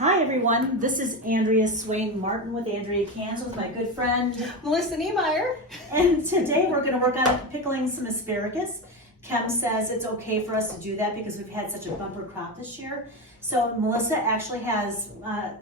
Hi everyone, this is Andrea Swain Martin with Andrea Cans with my good friend Melissa Niemeyer. And today we're going to work on pickling some asparagus. Kim says it's okay for us to do that because we've had such a bumper crop this year. So Melissa actually has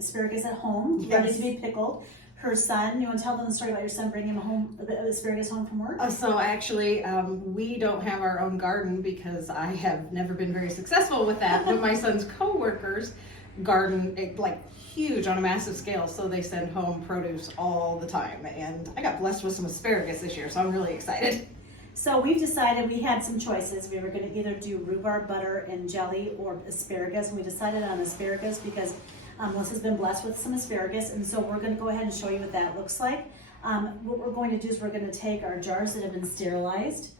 asparagus at home, ready to be pickled. Her son, you want to tell them the story about your son bringing the asparagus home from work? So actually, we don't have our own garden because I have never been very successful with that. But my son's co-workers garden like huge on a massive scale, so they send home produce all the time. And I got blessed with some asparagus this year, so I'm really excited. So we've decided we had some choices. We were going to either do rhubarb butter and jelly or asparagus, and we decided on asparagus because Melissa's been blessed with some asparagus, and so we're going to go ahead and show you what that looks like. What we're going to do is we're going to take our jars that have been sterilized,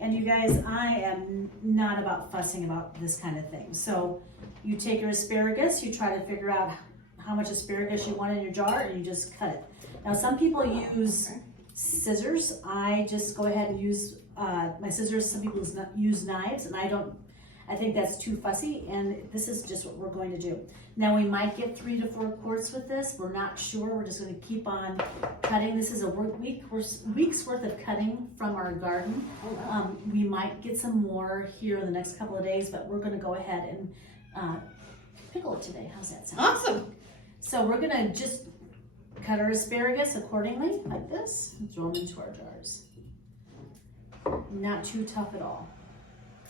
and you guys, I am not about fussing about this kind of thing. So you take your asparagus, you try to figure out how much asparagus you want in your jar, and you just cut it. Now some people use scissors. I just go ahead and use my scissors. Some people use knives, and I think that's too fussy, and this is just what we're going to do. Now we might get 3 to 4 quarts with this. We're not sure. We're just going to keep on cutting. This is a week's worth of cutting from our garden. Oh, wow. We might get some more here in the next couple of days, but we're going to go ahead and pickle it today. How's that sound? Awesome. So we're going to just cut our asparagus accordingly, like this, and throw them into our jars. Not too tough at all.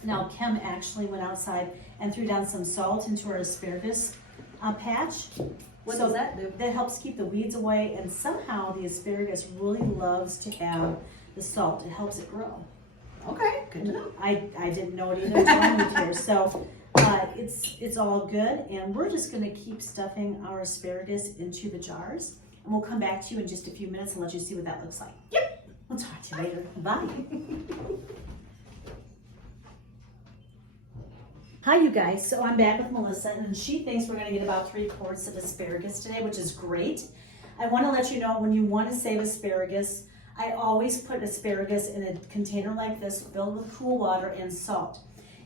Now, Kim actually went outside and threw down some salt into our asparagus patch. What does that do? That helps keep the weeds away, and somehow the asparagus really loves to have the salt. It helps it grow. Okay, good to know. I didn't know it either until I moved here. So it's all good, and we're just going to keep stuffing our asparagus into the jars, and we'll come back to you in just a few minutes and let you see what that looks like. Yep. We'll talk to you later. Bye. Hi you guys, so I'm back with Melissa, and she thinks we're going to get about 3 quarts of asparagus today, which is great. I want to let you know, when you want to save asparagus, I always put asparagus in a container like this filled with cool water and salt.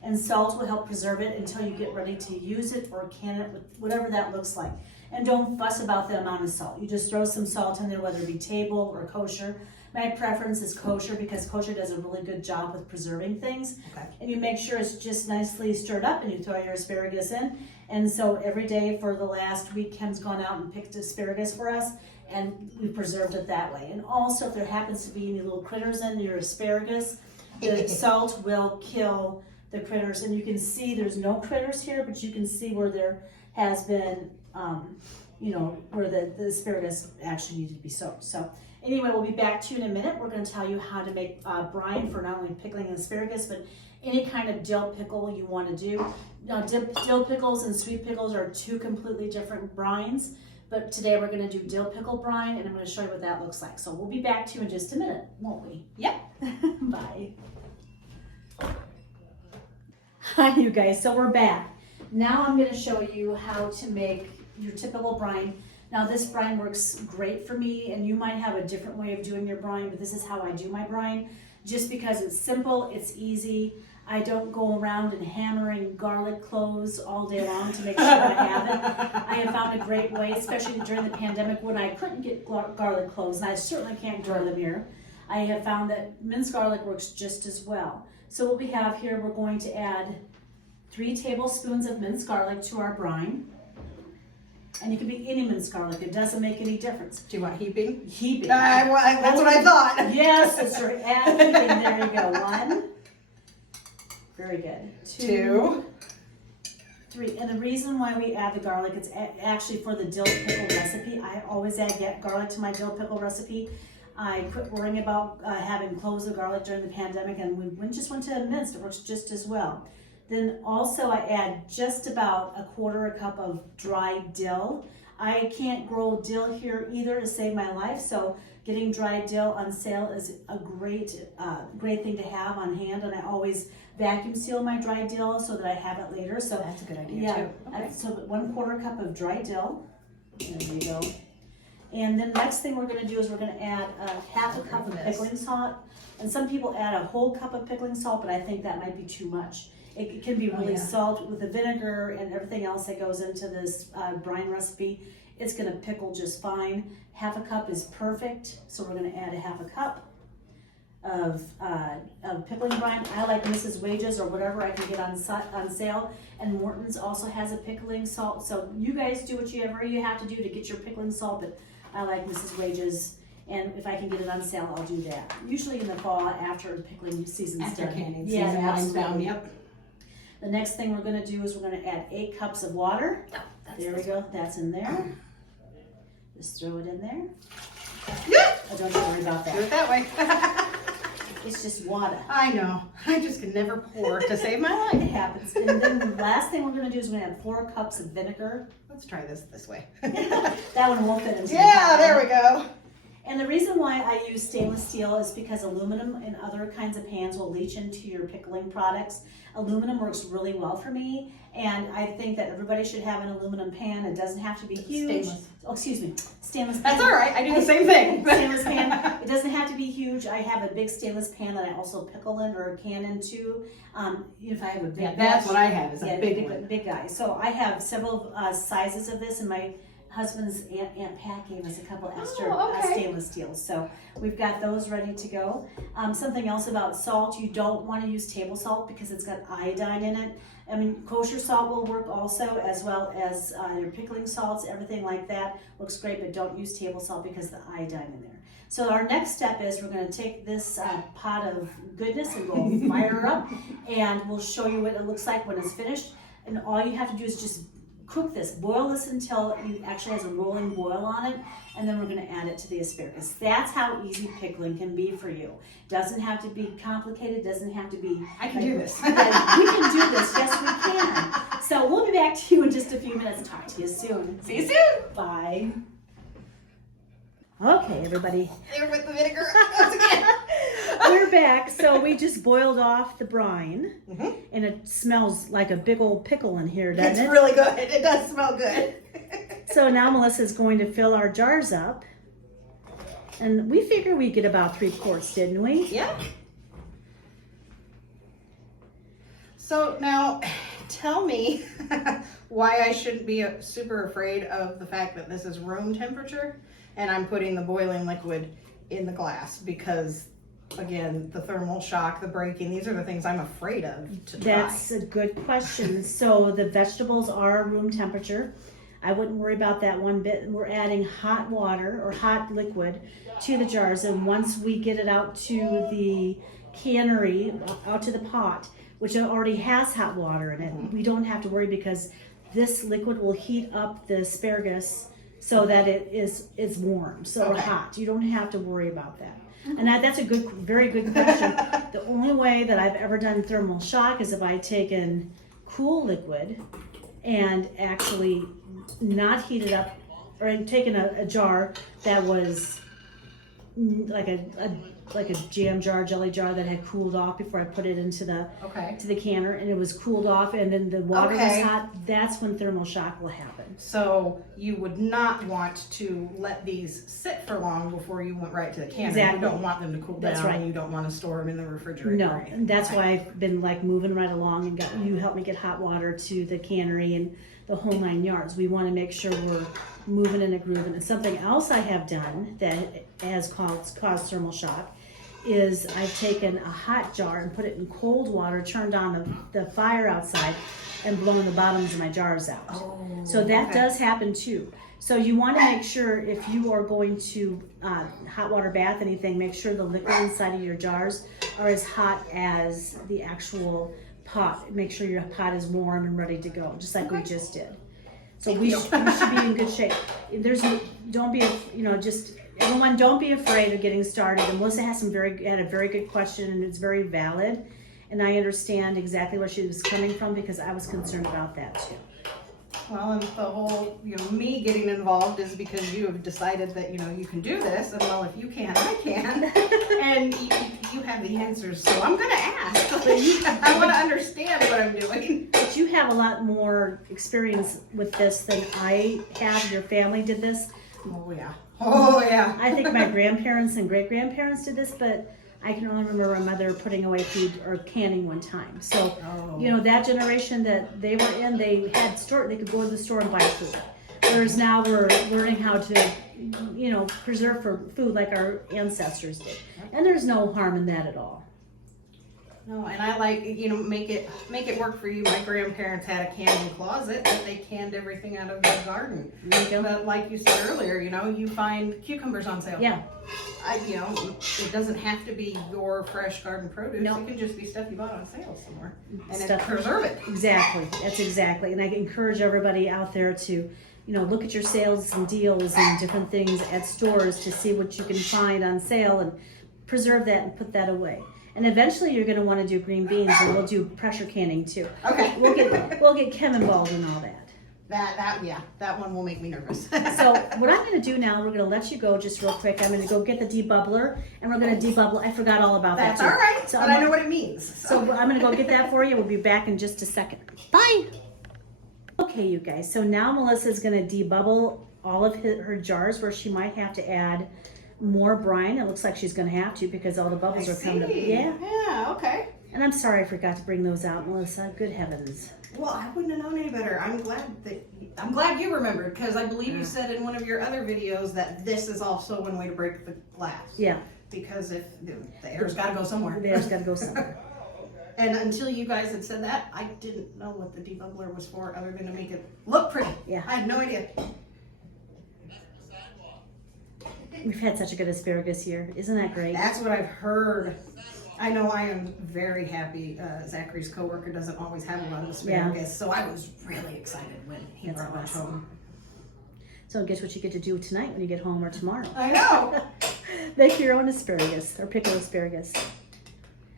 And salt will help preserve it until you get ready to use it or can it, whatever that looks like. And don't fuss about the amount of salt. You just throw some salt in there, whether it be table or kosher. My preference is kosher because kosher does a really good job with preserving things. Okay. And you make sure it's just nicely stirred up, and you throw your asparagus in. And so every day for the last week, Kim's gone out and picked asparagus for us, and we preserved it that way. And also, if there happens to be any little critters in your asparagus, the salt will kill the critters. And you can see there's no critters here, but you can see where there has been, where the asparagus actually needed to be soaked. So anyway, we'll be back to you in a minute. We're going to tell you how to make brine for not only pickling asparagus, but any kind of dill pickle you want to do. Now, dill pickles and sweet pickles are 2 completely different brines, but today we're going to do dill pickle brine, and I'm going to show you what that looks like. So we'll be back to you in just a minute, won't we? Yep. Bye. Hi, you guys. So we're back. Now I'm going to show you how to make your typical brine. Now this brine works great for me, and you might have a different way of doing your brine, but this is how I do my brine, just because it's simple, it's easy. I don't go around and hammering garlic cloves all day long to make sure I have it. I have found a great way, especially during the pandemic when I couldn't get garlic cloves, and I certainly can't grow them here. I have found that minced garlic works just as well. So what we have here, we're going to add 3 tablespoons of minced garlic to our brine. And it can be any minced garlic. It doesn't make any difference. Do you want heaping? Heaping. That's what I thought. Yes, sister. Add heaping. There you go. 1. Very good. 2. 3. And the reason why we add the garlic, it's actually for the dill pickle recipe. I always add garlic to my dill pickle recipe. I quit worrying about having cloves of garlic during the pandemic, and we just went to minced. It works just as well. Then also I add just about a 1/4 cup of dried dill. I can't grow dill here either to save my life, so getting dried dill on sale is a great thing to have on hand, and I always vacuum seal my dried dill so that I have it later. So that's a good idea yeah, too. Okay. So 1/4 cup of dried dill. There you go. And then next thing we're going to do is we're going to add 1/2 cup of pickling salt. And some people add a whole cup of pickling salt, but I think that might be too much. It can be really yeah. salt with the vinegar and everything else that goes into this brine recipe. It's gonna pickle just fine. Half a cup is perfect, so we're gonna add a half a cup of pickling brine. I like Mrs. Wages or whatever I can get on sale, and Morton's also has a pickling salt. So you guys do whatever you have to do to get your pickling salt, but I like Mrs. Wages, and if I can get it on sale, I'll do that. Usually in the fall after pickling season's After done. canning Yeah, season winds absolutely. down, yep. The next thing we're gonna do is we're gonna add 8 cups of water. There we go, that's in there. Just throw it in there. Oh, don't you worry about Do that. it that way. It's just water. I know. I just can never pour to save my It life. happens. And then the last thing we're gonna do is we're gonna add 4 cups of vinegar. Let's try this way. That one won't fit into the Yeah, pot. there we go. And the reason why I use stainless steel is because aluminum and other kinds of pans will leach into your pickling products. Aluminum works really well for me, and I think that everybody should have an aluminum pan. It doesn't have to be huge. Stainless. Oh, excuse me, stainless pan. That's all right. I do the same thing. Stainless pan. It doesn't have to be huge. I have a big stainless pan that I also pickle in or can into. If I have a big Yeah, that's batch. what I have is a big one. Big guy. So I have several sizes of this, and my husband's Aunt Pat gave us a couple extra okay. stainless steels. So we've got those ready to go. Something else about salt, you don't want to use table salt because it's got iodine in it. I mean, kosher salt will work also, as well as your pickling salts, everything like that works great, but don't use table salt because of the iodine in there. So our next step is we're going to take this pot of goodness and we'll fire her up, and we'll show you what it looks like when it's finished. And all you have to do is just cook this, boil this until it actually has a rolling boil on it, and then we're gonna add it to the asparagus. That's how easy pickling can be for you. Doesn't have to be complicated, doesn't have to be... I can do this. Yeah, we can do this, yes we can. So we'll be back to you in just a few minutes. Talk to you soon. See you soon. Bye. Okay, everybody. There with the vinegar. Once again. We're back. So we just boiled off the brine, Mhm. and it smells like a big old pickle in here, doesn't It's it? really good. It does smell good. So now Melissa's going to fill our jars up. And we figure we get about 3 quarts, didn't we? Yeah. So now, tell me why I shouldn't be super afraid of the fact that this is room temperature and I'm putting the boiling liquid in the glass, because again, the thermal shock, the breaking, these are the things I'm afraid of to try. That's a good question. So the vegetables are room temperature. I wouldn't worry about that one bit. We're adding hot water or hot liquid to the jars, and once we get it out to the cannery, out to the pot, which already has hot water in it, we don't have to worry because this liquid will heat up the asparagus so that it is warm, so hot. You don't have to worry about that. And that's a good, very good question. The only way that I've ever done thermal shock is if I taken cool liquid and actually not heat it up, or taken a jar that was like a jam jar, jelly jar that had cooled off before I put it into the to the canner, and it was cooled off, and then the water was hot. That's when thermal shock will happen. So you would not want to let these sit for long before you went right to the canner. Exactly. You don't want them to cool That's down. right. And you don't want to store them in the refrigerator. No, or anything. and that's why I've been like moving right along and got you helped me get hot water to the cannery and the whole 9 yards. We want to make sure we're moving in a groove. And something else I have done that has caused thermal shock is I've taken a hot jar and put it in cold water, turned on the fire outside, and blown the bottoms of my jars out. So that does happen too. So you want to make sure if you are going to hot water bath anything, make sure the liquid inside of your jars are as hot as the actual pot. Make sure your pot is warm and ready to go, just like we just did. So we should be in good shape. Don't be, just everyone, don't be afraid of getting started. And Melissa had a very good question, and it's very valid. And I understand exactly where she was coming from because I was concerned about that too. Well, and the whole, me getting involved is because you have decided that, you can do this. And well, if you can, I can. And you have the answers. So I'm going to ask. I want to understand what I'm doing. But you have a lot more experience with this than I have. Your family did this. Oh, yeah. Oh, yeah. I think my grandparents and great-grandparents did this, but I can only remember my mother putting away food or canning one time. So, Oh. you know, that generation that they were in, they could go to the store and buy food. Whereas now we're learning how to, you know, preserve for food like our ancestors did. And there's no harm in that at all. No, and I like, you know, make it work for you. My grandparents had a canning closet that they canned everything out of their garden. There you go. But like you said earlier, you know, you find cucumbers on sale. Yeah. You know, it doesn't have to be your fresh garden produce. No. It can just be stuff you bought on sale somewhere. And then Stuff- preserve it. Exactly. That's exactly. And I encourage everybody out there to, you know, look at your sales and deals and different things at stores to see what you can find on sale and preserve that and put that away. And eventually you're going to want to do green beans, and we'll do pressure canning too. Okay. We'll get Kim involved in all that. That one will make me nervous. So what I'm going to do now, we're going to let you go just real quick. I'm going to go get the debubbler, and we're going to debubble. I forgot all about That's that too. all right, So but I know what it means. So I'm going to go get that for you. We'll be back in just a second. Bye. Okay, you guys. So now Melissa's going to debubble all of her jars where she might have to add more brine. It looks like she's going to have to because all the bubbles are coming up. Yeah. Yeah, okay. And I'm sorry I forgot to bring those out, Melissa. Good heavens. Well, I wouldn't have known any better. I'm glad you remembered, because I believe you said in one of your other videos that this is also one way to break the glass. Yeah. Because if the air's got to go somewhere. The air's got to go somewhere. And until you guys had said that, I didn't know what the debubbler was for, other than to make it look pretty. Yeah. I had no idea. We've had such a good asparagus year. Isn't that great? That's what I've heard. I know I am very happy. Zachary's coworker doesn't always have a lot of asparagus, so I was really excited when he That's brought it awesome. home. So guess what you get to do tonight when you get home or tomorrow? I know. Make your own asparagus or pickled asparagus.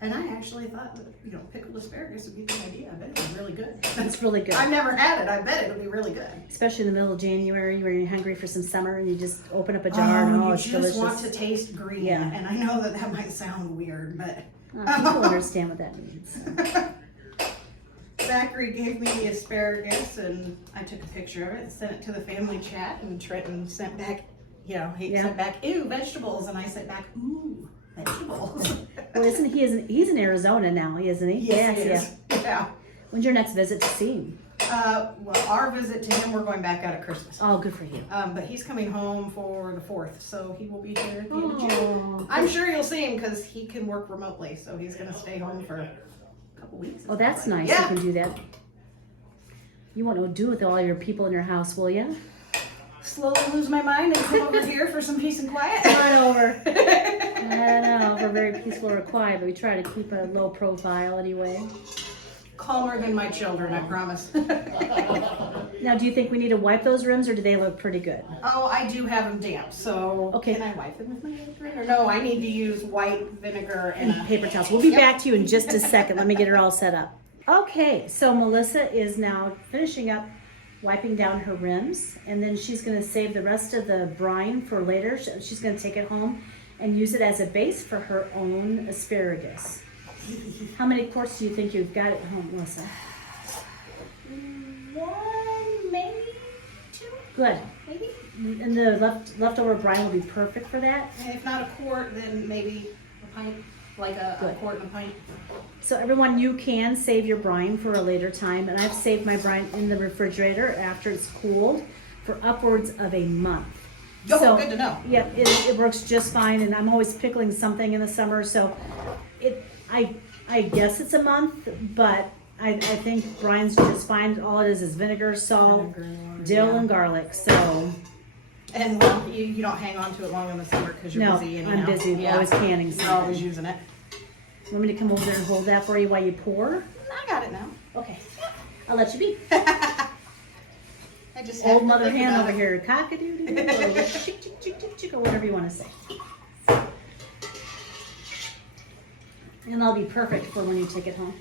And I actually thought that, you know, pickled asparagus would be a good idea. I bet it was really good. It's really good. I've never had it. I bet it'll be really good. Especially in the middle of January where you're hungry for some summer and you just open up a jar and you it's just delicious. want to taste green. Yeah. And I know that might sound weird, but People understand what that means. Zachary gave me the asparagus, and I took a picture of it and sent it to the family chat, and Trenton sent back, you know, he sent back, ew, vegetables, and I sent back, ooh, vegetables. Well, isn't he's in Arizona now, isn't he? Yes, he is. Yeah. When's your next visit to see him? Well, our visit to him, we're going back out at Christmas. Oh, good for you. But he's coming home for the 4th, so he will be here at the end of June. Oh, I'm sure you'll see him because he can work remotely, so he's going to stay home for a couple weeks. oh, that's nice. Yeah. You can do that. You won't know what to do with all your people in your house, will you? Slowly lose my mind and come over here for some peace and quiet. Run over. I don't know if we're very peaceful or quiet, but we try to keep a low profile anyway. Calmer than my children, I promise. Now, do you think we need to wipe those rims, or do they look pretty good? Oh, I do have them damp, so Okay. can I wipe them with my apron? Or no, I need to use white vinegar and And paper towels. We'll be Yep. back to you in just a second. Let me get her all set up. Okay, so Melissa is now finishing up wiping down her rims, and then she's going to save the rest of the brine for later. She's going to take it home and use it as a base for her own asparagus. How many quarts do you think you've got at home, Melissa? 1, maybe 2, Good. maybe. And the leftover brine will be perfect for that. And if not a quart, then maybe a pint, like a Good. quart and a pint. So everyone, you can save your brine for a later time, and I've saved my brine in the refrigerator after it's cooled for upwards of a month. Oh, good to know. Yeah, it works just fine, and I'm always pickling something in the summer, so I guess it's a month, but I think brine's just fine. All it is vinegar, salt, dill, and garlic. So And well, you don't hang on to it long in the summer because you're no, busy anyhow. I'm busy, always canning You're always something. using it. Want me to come over there and hold that for you while you pour? I got it now. Okay, I'll let you be. I just have Old to Mother think Hen about over it. here, cock-a-doodle, or chick, chick, chick, chick, chick, or whatever you want to say. And that'll be perfect for when you take it home.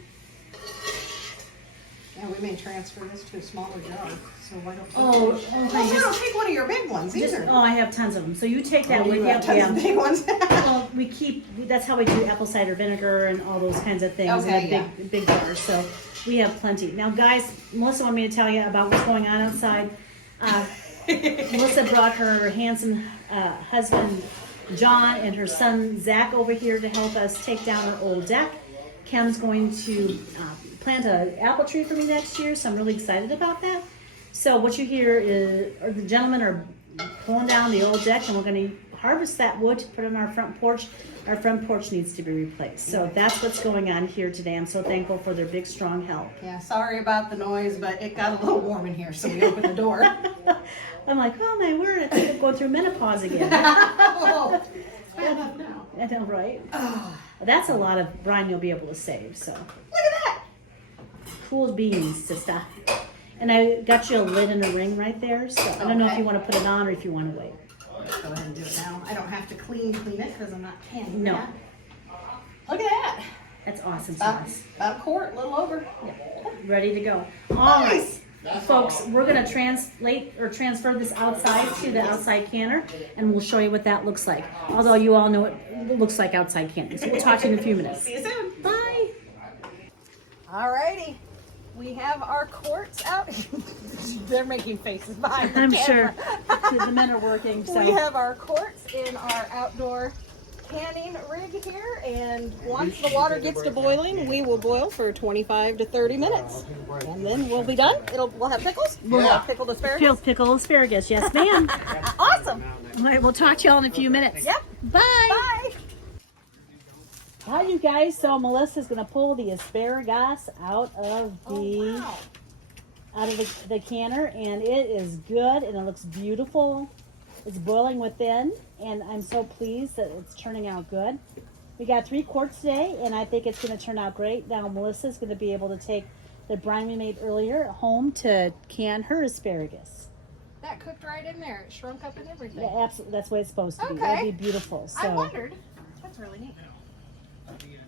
Yeah, we may transfer this to a smaller jar. So why don't Oh, well, okay, you don't take one of your big ones just, either. oh, I have tons of them. So you take that Oh, with you you. have tons of big ones. Well, that's how we do apple cider vinegar and all those kinds of things Okay, in the big jars. So we have plenty. Now, guys, Melissa wanted me to tell you about what's going on outside. Melissa brought her handsome husband John and her son Zach over here to help us take down our old deck. Kim's going to plant an apple tree for me next year, so I'm really excited about that. So what you hear is, or the gentlemen are pulling down the old deck, and we're going to harvest that wood to put on our front porch. Our front porch needs to be replaced. So that's what's going on here today. I'm so thankful for their big, strong help. Yeah, sorry about the noise, but it got a little warm in here, so we opened the door. I'm like, oh my word, I think I'm going through menopause again. Oh, it's bad enough now. I know, right? Oh, That's a lot of brine you'll be able to save. So look at that. cool beans, sister. And I got you a lid and a ring right there. So I don't know if you want to put it on or if you want to wait. Go ahead and do it now. I don't have to clean it because I'm not canning No. that. Look at that. That's awesome About, sauce. about a quart, a little over. Ready to go. All right, folks, we're gonna translate or transfer this outside to the outside canner, and we'll show you what that looks like. Although you all know what it looks like outside canning. So we'll talk to you in a few minutes. See you soon. Bye. Alrighty. We have our quarts out. They're making faces behind the I'm camera. sure the men are working. So We have our quarts in our outdoor canning rig here, and once the water gets to boiling, we will boil for 25 to 30 minutes, and then we'll be done. We'll have pickles. We'll have pickled asparagus. pickled asparagus. Yes, ma'am. Awesome. All right, we'll talk to y'all in a few minutes. Yep. Bye. Bye. Hi, you guys. So Melissa's gonna pull the asparagus out of the Wow. the canner, and it is good and it looks beautiful. It's boiling within, and I'm so pleased that it's turning out good. We got 3 quarts today, and I think it's going to turn out great. Now Melissa's going to be able to take the brine we made earlier home to can her asparagus. That cooked right in there. It shrunk up and everything. Yeah, absolutely. That's the way it's supposed to be. Okay. That'd be beautiful. So I wondered. That's really neat.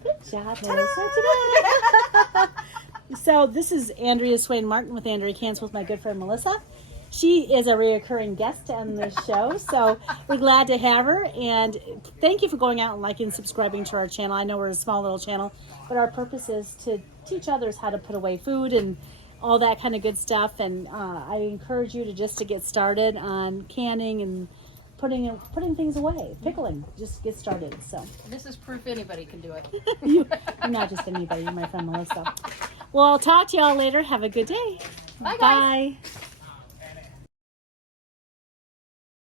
good job, Melissa. So this is Andrea Swain Martin with Andrea Cans with my good friend Melissa. She is a reoccurring guest on the show, so we're glad to have her. And thank you for going out and liking and subscribing to our channel. I know we're a small little channel, but our purpose is to teach others how to put away food and all that kind of good stuff. And I encourage you to just to get started on canning and putting things away, pickling. Just get started. So This is proof anybody can do it. you're not just anybody. You're my friend Melissa. Well, I'll talk to y'all later. Have a good day. Bye, guys. Bye.